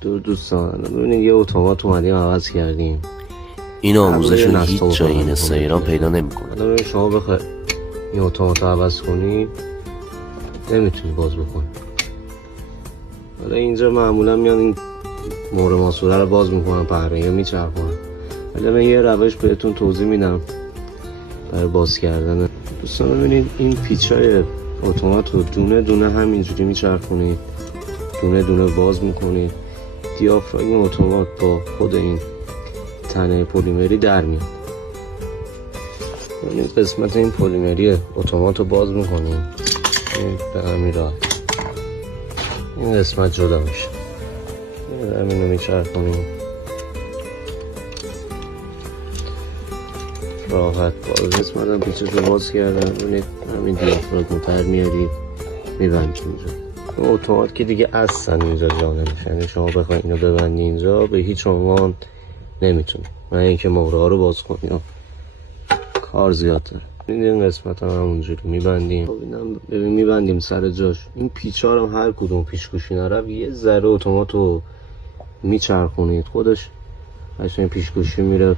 دوستان ببینید یه اتومات اومدیم عوض کردیم. این آموزش رو هیچ جای این ایران پیدا نمیکنه. ببینید شما بخوای این اتومات رو عوض کنی نمیتونی باز بکنی. حالا اینجا معمولا میان این مهر ماسوره رو باز میکنن، پهنه میچرخونن، ولی من یه روش بهتون توضیح میدم برای باز کردن. دوستان ببینید این پیچای اتومات رو دونه دونه همینجوری میچرخونید، دونه دونه باز میکنید. دیافراگم اتومات با خود این تنه پلیمری در میاد. این قسمت این پلیمری اتومات رو باز میکنیم به همین راه، این قسمت جدا میشه. همین رو میچرخونیم راحت. باز قسمت هم پیچش رو باز کردم. ببینید همین دیافراگم تر میارید میبندید اینجا. این اتومات که دیگه اصلا اینجا جا نمیشه، یعنی شما بخواید اینو ببندی اینجا به هیچ عنوان نمیتونی، من اینکه مهره ها رو باز کنیم کار زیاد داره. این قسمت هم همونجوری میبندیم. ببین میبندیم سر جاش. این پیچا رو هر کدوم پیچ نرم یه ذره اتومات رو میچرخونید خودش قشنگ پیچ میره